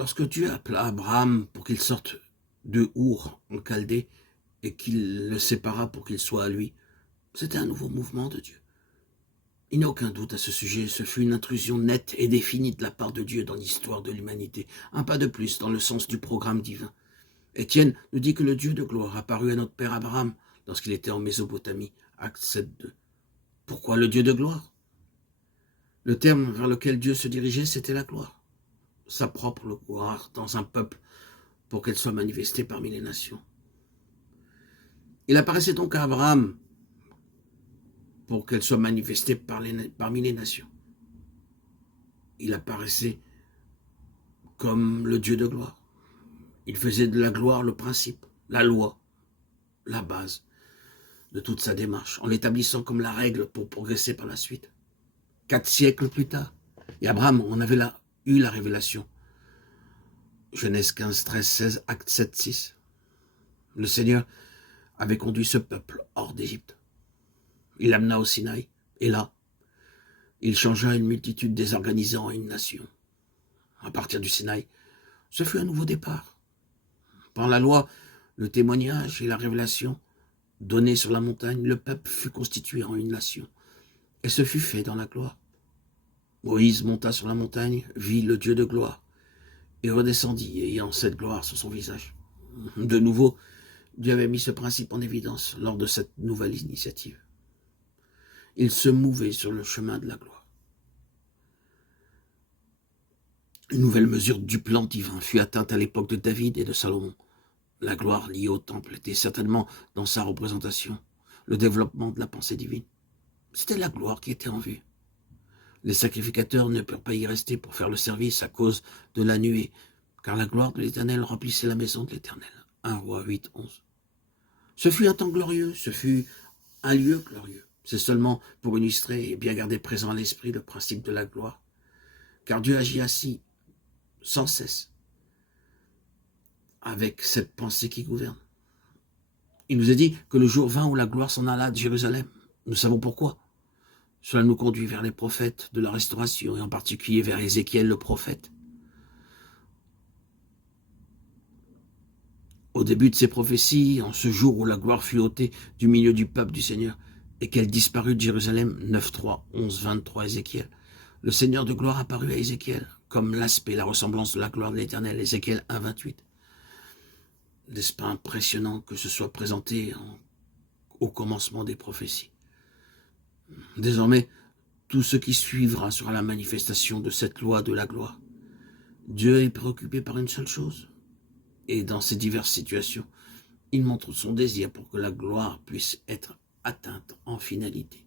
Lorsque Dieu appela Abraham pour qu'il sorte de Our en Chaldée et qu'il le sépara pour qu'il soit à lui, c'était un nouveau mouvement de Dieu. Il n'y a aucun doute à ce sujet, ce fut une intrusion nette et définie de la part de Dieu dans l'histoire de l'humanité, un pas de plus dans le sens du programme divin. Étienne nous dit que le Dieu de gloire apparut à notre père Abraham lorsqu'il était en Mésopotamie, Acte 7.2. Pourquoi le Dieu de gloire? Le terme vers lequel Dieu se dirigeait, c'était la gloire. Sa propre gloire dans un peuple pour qu'elle soit manifestée parmi les nations. Il apparaissait donc à Abraham pour qu'elle soit manifestée parmi les nations. Il apparaissait comme le Dieu de gloire. Il faisait de la gloire le principe, la loi, la base de toute sa démarche, en l'établissant comme la règle pour progresser par la suite. 4 siècles plus tard, et Abraham en avait eu la révélation. Genèse 15, 13, 16, Acte 7, 6. Le Seigneur avait conduit ce peuple hors d'Égypte. Il l'amena au Sinaï, et là, il changea une multitude désorganisée en une nation. À partir du Sinaï, ce fut un nouveau départ. Par la loi, le témoignage et la révélation donnés sur la montagne, le peuple fut constitué en une nation, et ce fut fait dans la gloire. Moïse monta sur la montagne, vit le Dieu de gloire, et redescendit, ayant cette gloire sur son visage. De nouveau, Dieu avait mis ce principe en évidence lors de cette nouvelle initiative. Il se mouvait sur le chemin de la gloire. Une nouvelle mesure du plan divin fut atteinte à l'époque de David et de Salomon. La gloire liée au temple était certainement dans sa représentation, le développement de la pensée divine. C'était la gloire qui était en vue. Les sacrificateurs ne purent pas y rester pour faire le service à cause de la nuée, car la gloire de l'Éternel remplissait la maison de l'Éternel. 1 Roi 8, 11. Ce fut un temps glorieux, ce fut un lieu glorieux. C'est seulement pour illustrer et bien garder présent à l'esprit le principe de la gloire, car Dieu agit ainsi sans cesse, avec cette pensée qui gouverne. Il nous a dit que le jour vint où la gloire s'en alla de Jérusalem. Nous savons pourquoi. Cela nous conduit vers les prophètes de la restauration, et en particulier vers Ézéchiel le prophète. Au début de ces prophéties, en ce jour où la gloire fut ôtée du milieu du peuple du Seigneur, et qu'elle disparut de Jérusalem, 9, 3, 11, 23, Ézéchiel, le Seigneur de gloire apparut à Ézéchiel, comme l'aspect, la ressemblance de la gloire de l'Éternel, Ézéchiel 1, 28. N'est-ce pas impressionnant que ce soit présenté au commencement des prophéties? Désormais, tout ce qui suivra sera la manifestation de cette loi de la gloire. Dieu est préoccupé par une seule chose, et dans ces diverses situations, il montre son désir pour que la gloire puisse être atteinte en finalité.